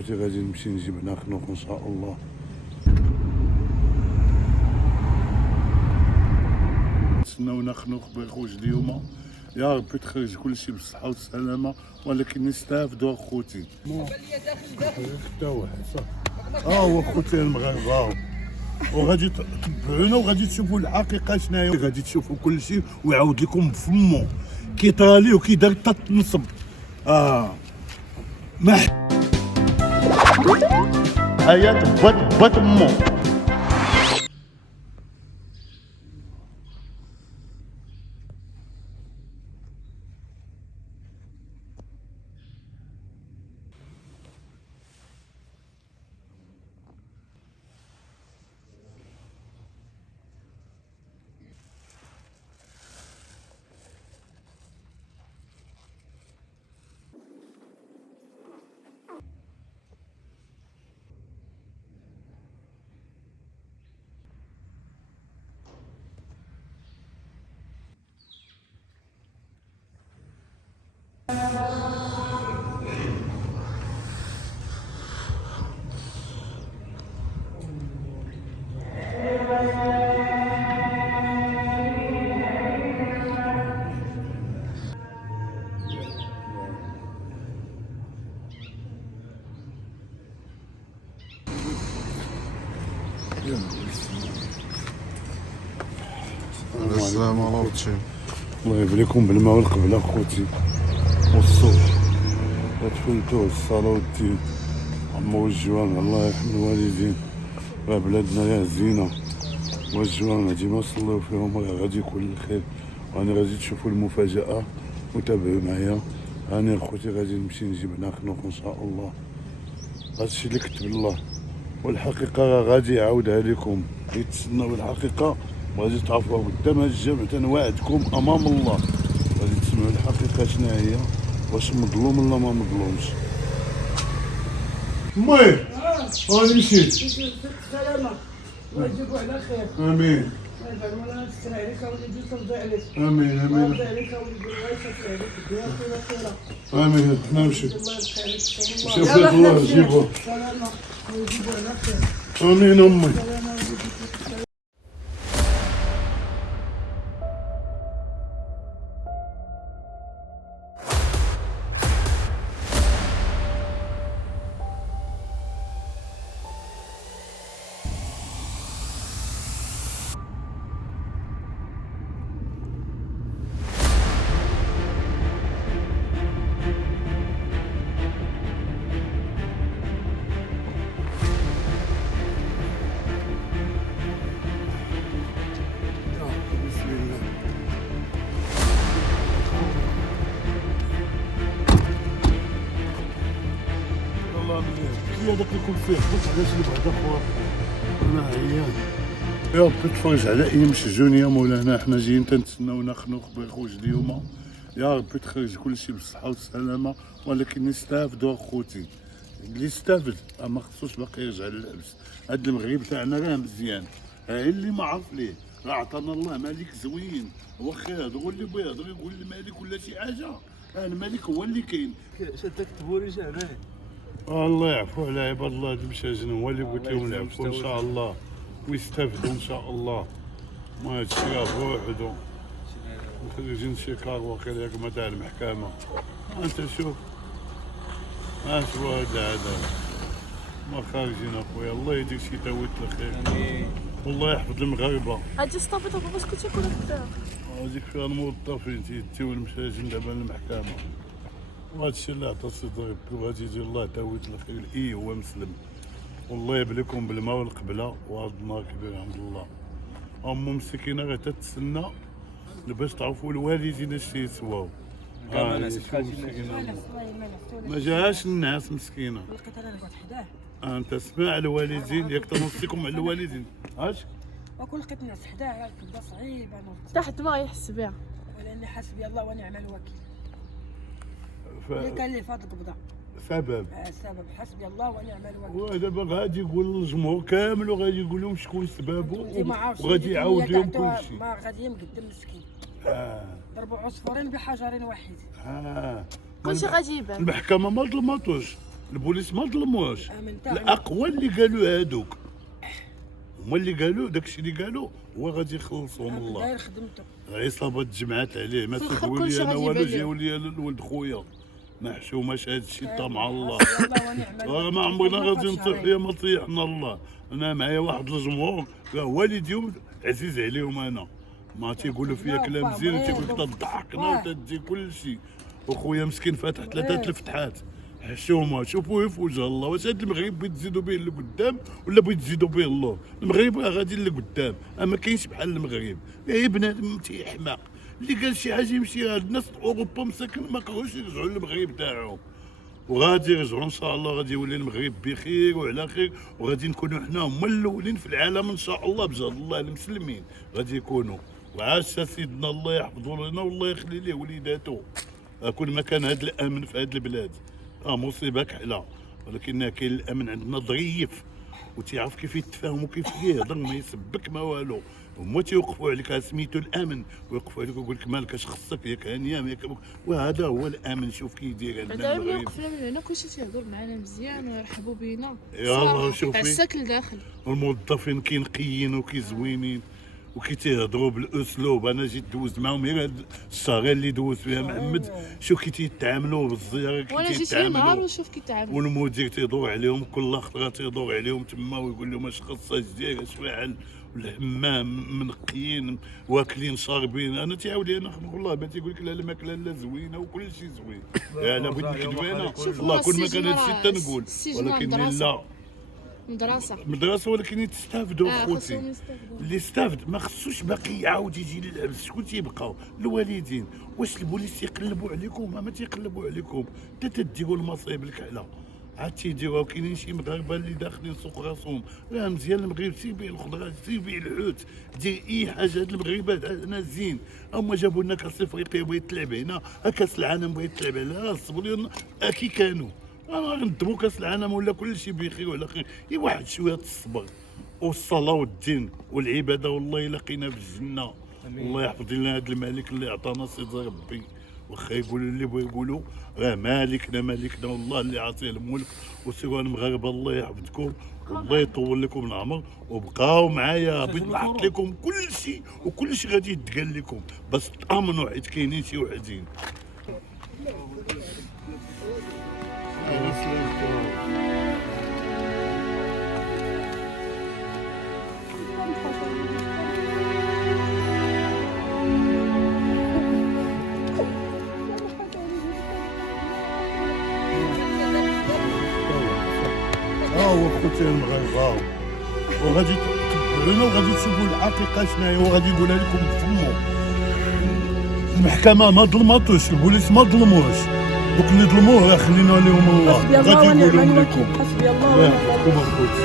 خوتي غادي نمشي نجيب نخنوق ان شاء الله. نتسناو نخنوق بخوج اليوم، يا ربي تخرج كلشي بالصحة والسلامة، ولكن نستافدوا اخوتي. حتى واحد صح. هو خوتي المغاربة وغادي تتبعونا وغادي تشوفوا الحقيقة شناهي، غادي تشوفوا كلشي ويعاود لكم بفمو كي طالي وكي دار تتنصب. ما حياة بات امو. السلام عليكم. الله يبليكم بالماء والقبلة خوتي والصبح تفلتوا الصلاة والدين. عمو الجوان الله يرحم الوالدين، راه بلادنا يا زينة والجوان ديما نصليو فيهم، راه غادي يكون الخير. راني غادي تشوفوا المفاجأة وتابعوا معايا. راني خوتي غادي نمشي نجيب نخنوق ان شاء الله. هادشي اللي كتب الله، والحقيقة راه غادي يعاودها لكم. يتسناو الحقيقة وغادي تعرفوها قدام هاد الجمع، تنوعدكم امام الله غادي تسمعوا الحقيقة شناهي، واش مظلوم ولا ما مظلومش. مي راني مشيت. سلامة ويجيبوا على خير. امين يجعلوا لنا تستر عليك ويجي ترضي عليك. امين امين يرضي عليك ويجي الله يستر عليك الدنيا خير. امين. حنا نمشي الله يخليك. شوف الله يجيبوه. سلامة ويجيبوا على خير. امين امي. سلامة ويجيبوا. بسم الله. والله مليح هذاك الكرسي حبس علاش اللي بعدا خويا انا عيان. يا ربي تفرج على ايام شجون يا مولانا، حنا جايين تنتسناو نخنوق بخوج اليوم، يا ربي تخرج كلشي بالصحة والسلامة، ولكن نستافدوا اخوتي. اللي استافد ما خصوش باقي يرجع للحبس. هاد المغرب تاعنا راه مزيان، ها اللي ما عرف ليه راه عطانا الله ملك زوين. واخا يهضروا اللي بغا يهضر يقول الملك ولا شي حاجه، الملك هو اللي كاين. شدك تبوري شعبان. الله يعفو على عباد الله هاد المشاجن، هو اللي قلت لهم العفو ان شاء الله ويستافدوا ان شاء الله. ما هادشي راه بوحدو مخرجين شي كار واقيلا ياك ما تاع المحكمة. انت شوف شوف هاد العذاب ما خارجين اخويا. الله يديك شي تاويت الخير والله يحفظ المغاربة. هادي صافي طب باش كنتي كل هكذا. هذيك فيها الموظفين تيتيو المشاجن دابا للمحكمة، وهادشي اللي عطا سيدي ربي وغادي يجي الله تاويت الخير. هو مسلم والله يبليكم بالماء والقبلة، وهاد النار كبير عند الله. أم مسكينة غير تتسنى باش تعرفوا الوالدين اش تيسواو. ما جاهاش الناس مسكينة. لقيت انا نقعد حداه. انت اسمع الوالدين ياك تنوصيكم على الوالدين. اش وكل لقيت ناس حداه الكبده صعيبه تحت ما يحس بها. ولاني حسبي الله ونعم الوكيل. ف... اللي كان لي فات القبضه سبب السبب حسبي الله ونعم الوكيل. ودابا غادي يقول للجمهور كامل وغادي يقول لهم شكون سببه ما عرفتش وغادي يعاود لهم كل شيء. ما غادي مقدم مسكين. ضربوا عصفورين بحجر واحد. كلشي غادي يبان. المحكمة ما ظلماتوش، البوليس ما ظلموش، امن تاعنا الاقوى اللي قالوا هادوك هما اللي قالوا داكشي اللي قالوا هو غادي يخلصهم امن الله. داير خدمته. عصابات تجمعات عليه ما في الآخر تقول لي كلشي انا غادي والو، يبان ليه. جاو لي لولد خويا ما حشوماش هاد الشيء تا مع الله. حسبي الله ونعم الوكيل. ما عمرنا ما غادي خافش نطيح عليه. يا ما طيحنا الله. انا معايا واحد الجمهور راه والديهم عزيز عليهم انا، ما تيقولوا فيا كلام زين تيقول لك تضحكنا وتدي كل شيء. وخويا مسكين فاتح 3 الفتحات حشومه. شوفوه في وجه الله، واش هاد المغرب بغيت تزيدوا به اللي قدام ولا بغيت تزيدوا به الله؟ المغرب راه غادي اللي قدام، اما كاينش بحال المغرب. يا بنادم تيحماق اللي قال شي حاجه يمشي. هاد الناس اوروبا مساكن ما كرهوش يرجعوا للمغرب تاعهم، وغادي يرجعوا ان شاء الله. غادي يولي المغرب بخير وعلى خير، وغادي نكونوا حنا هما الاولين في العالم ان شاء الله بجاه الله. المسلمين غادي يكونوا. وعاش سيدنا الله يحفظه لنا والله يخلي ليه وليداته. كل ما كان هذا الامن في هذه البلاد مصيبه كحله، ولكن كاين الامن عندنا ظريف وتيعرف كيف يتفاهم وكيف يهضر، ما يسبك ما والو. هما تيوقفوا عليك سميتو الامن، ويوقفوا عليك ويقول لك مالك اش خصك ياك هانيه ياك، وهذا هو الامن. شوف كي يدير عندنا دابا ملي المغرب. وقفنا من هنا كلشي تيهضر معنا مزيان ويرحبوا بينا. يلاه شوفي عساك لداخل. الموظفين كينقيين وكيزوينين وكيتيهضروا بالاسلوب. انا جيت دوزت معاهم غير هاد الشهرين اللي دوزت فيها محمد، شوف كي تيتعاملوا بالزياره كي وانا جيت غير نهار تيتعاملوا. ونشوف كيتعاملوا. والمدير تيدور عليهم كل خطره، تيدور عليهم تما ويقول لهم اش خصها اش داير اش فاعل. الحمام منقيين واكلين شاربين. انا تيعاود لي انا والله ما تيقول لك لا الماكله لا زوينه وكل شيء زوين. انا بغيت نكذب انا والله كل ما كان هادشي تنقول، ولكن لا مدرسه مدرسه ولكن تستافدوا خوتي. خاصهم يستافدوا. اللي استافد ما خصوش باقي يعاود يجي للعبس. شكون تيبقاو؟ الوالدين. واش البوليس يقلبوا عليكم؟ ما تيقلبوا عليكم حتى تديروا المصايب الكحله عاد تيديروها. كاينين شي مغاربه اللي داخلين سوق راسهم، راه مزيان المغرب سير بيع الخضره سير بيع الحوت دير اي حاجه. هاد المغربات انا زين، هما جابوا لنا كاس افريقيا بغيت تلعب هنا، كاس العالم بغيت تلعب هنا، صبروا لنا كي كانوا. غندموا كاس العالم ولا كل شيء بخير وعلى خير. واحد شويه الصبر والصلاه والدين والعباده، والله لقينا في الجنه. الله يحفظ لنا هذا الملك اللي عطانا سيدي ربي. واخا يقولوا اللي بغا يقولوا، راه مالكنا والله اللي عاطيه الملك. وسيروا المغاربه الله يحفظكم والله يطول لكم العمر، وبقاو معايا بغيت نحط لكم كل شيء وكل شيء غادي يتقال لكم، بس تامنوا حيت كاينين شي وحدين. هو خوتي المغاربه وغادي تتبعونا وغادي تشوفوا الحقيقه شناهي، وغادي يقولها لكم بفمو. المحكمه ما ظلماتوش، البوليس ما ظلموش، دوك اللي ظلموه راه خلينا لهم الله. حسبي الله غادي ونعم يقولوا الوكيل. لكم حسبي الله ونعم الوكيل. يحفظكم اخوتي.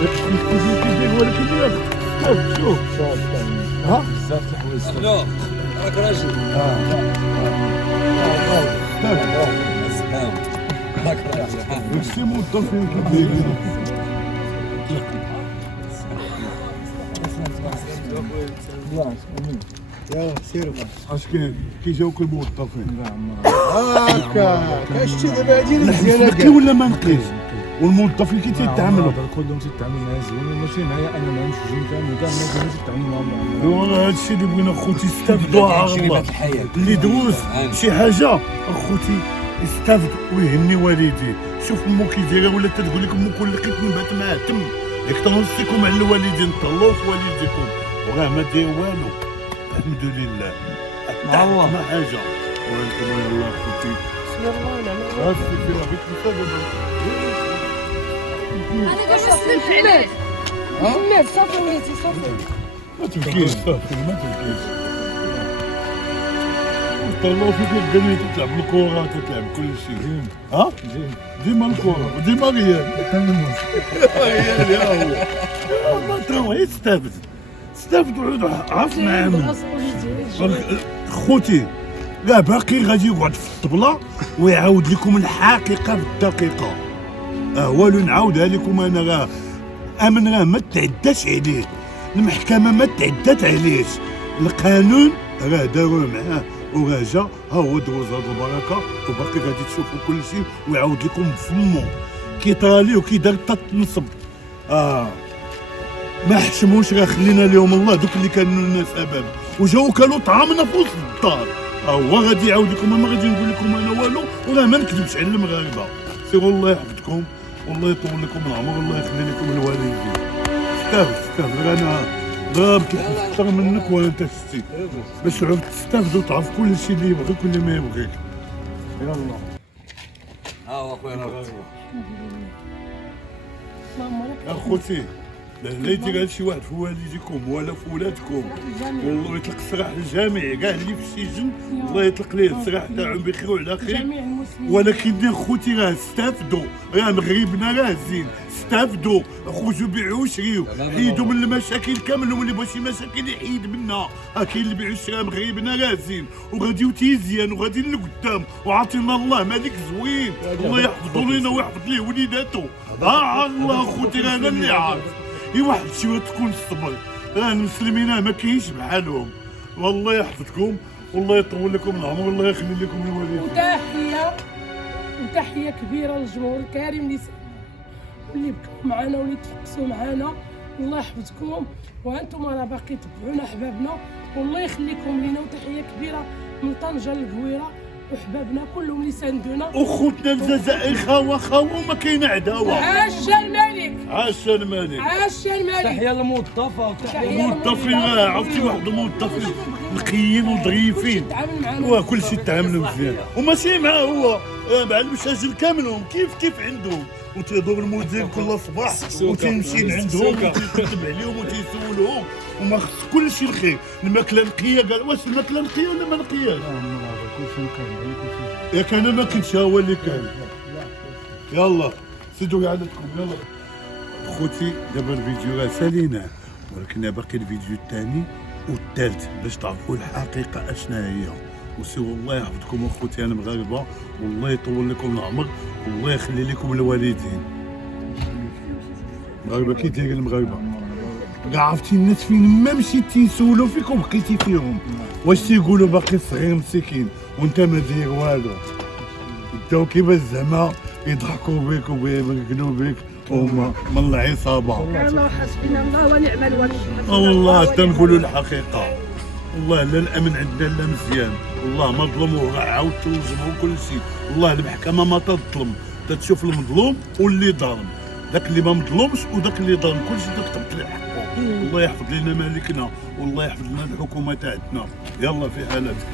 داكشي اللي كيدير ولكن يا اخي شوف ها بزاف د الحوايج. لا راك راجل. راك راجل. ماشي موظفين كيديروا. يلا سيروا اش كاين كي جاوك الموظفين هكا كاش دابا هادي الحبس نقي ولا ما نقيش؟ والموظفين كي تيتعاملوا كلهم تيتعاملوا معايا زوين، ماشي معايا انا معاهم سجين كامل كاع الناس اللي تيتعاملوا معاهم. والله هادشي اللي بغينا خوتي يستافدوا على الله. اللي دوز شي حاجه اخوتي يستافد ويهني والديه. شوف مو كي دايره ولا تقول لك مو كل لقيت نبات معاه تم ياك تنوصيكم على الوالدين، طلعوا في والديكم وراه ما داير والو. الحمد لله مع الله ما حاجه. وانتم يلاه اخوتي حسبي الله ونعم الوكيل. راسي في بغيت نسافر. محمد صافي وليتي صافي. ما تبكيش صافي ما تبكيش. طلعوا فيك الدنيا تلعب الكورة تلعب كل شيء. زين ها؟ زين ديما الكورة وديما ريال. ريال يا هو. ما تروح استافد وعود عرف معامل. خوتي لا باقي غادي يقعد في الطبلة ويعاود لكم الحقيقة بالدقيقة. والو نعاودها لكم انا راه امن راه ما تعداش عليه، المحكمة ما تعدات عليهش، القانون راه داروه معاه وراه جا ها هو دوز هاد البركه وباقي غادي تشوفوا كل شيء ويعاود لكم بفمو كي طرالي وكي دار تنصب. ما حشموش راه خلينا لهم الله دوك اللي كانوا الناس اباب وجاو كلوا طعامنا في وسط الدار. هو غادي يعاود لكم، ما غادي نقول لكم انا والو، وراه ما نكذبش على المغاربه. سيروا الله يحفظكم والله يطول لكم العمر والله يخلي لكم الوالدين. استافد انا ضرب كيف اكثر منك وانت شتي باش تعود تستافد وتعرف كل شيء اللي يبغيك واللي ما يبغيك. يلا ها هو اخويا راه اخوتي لا يدير شي واحد في والديكم ولا في ولادكم والله يطلق السراح الجامعي كاع اللي في السجن الله يطلق ليه السراح تاعهم بخير وعلى خير. جميع المسلمين. ولكن اخوتي راه استافدوا، راه مغربنا راه زين، استافدوا خرجوا بيعوا وشريوا، حيدوا من المشاكل كامل واللي بغى شي مشاكل يحيد منها. كاين اللي بيعوا الشرا مغربنا راه زين وغادي تيزيان وغادي لقدام وعطينا الله مالك زوين. الله يحفظوا لينا ويحفظ ليه وليداتو. الله اخوتي راه انا اللي عارف. واحد شويه تكون الصبر، راه المسلمين ما كاينش بحالهم. والله يحفظكم والله يطول لكم العمر والله يخلي لكم الوالدين. وتحيه كبيره للجمهور الكريم اللي واللي بكاو معنا واللي تفقسوا معنا. الله يحفظكم وانتم راه باقي تبعونا احبابنا والله يخليكم لينا. وتحيه كبيره من طنجه للقويره وحبابنا كلهم اللي ساندونا. اخوتنا الجزائر خاوه وما كاين عداوه. عاش الملك، عاش الملك، عاش الملك. تحيه للموظفه وتحيه موظفين. عرفتي واحد الموظفين نقيين وظريفين وكل شيء تعاملوا مزيان وماشي مع هو مع المشاجر كاملهم كيف عندهم. وتيدور المدير كل صباح وتمشي عندهم وتكتب عليهم وتيسولهم وما خص كل شيء الخير. الماكله نقيه قال واش الماكله نقيه ولا ما نقياش؟ كلشي كان ياك انا ما كنتش هو اللي كان. يلا سدوا عادتكم يلا. خوتي دابا الفيديو راه ساليناه ولكن باقي الفيديو الثاني والثالث باش تعرفوا الحقيقه اشنا هي. وسيروا الله يحفظكم اخوتي انا مغاربه والله يطول لكم العمر والله يخلي لكم الوالدين. المغاربه كي داير المغاربه كاع عرفتي الناس فين ما مشيتي يسولوا فيك وبقيتي فيهم واش تيقولوا باقي صغير مسكين وانت ما داير والو. بداو كيفاش زعما يضحكوا بك ويبرقلوا بك وهما من العصابه. الله حسبنا الله ونعم الوكيل. والله تنقولوا الحقيقه والله لا الامن عندنا لا مزيان. والله ما ظلموا عاود توجموا كل شيء. والله المحكمه ما تظلم تتشوف المظلوم واللي ظالم، ذاك اللي ما مظلومش وذاك اللي ظالم كل شيء تكتب له حقه. الله يحفظ لنا مالكنا والله يحفظ لنا الحكومه تاعتنا. يلا في حالتك.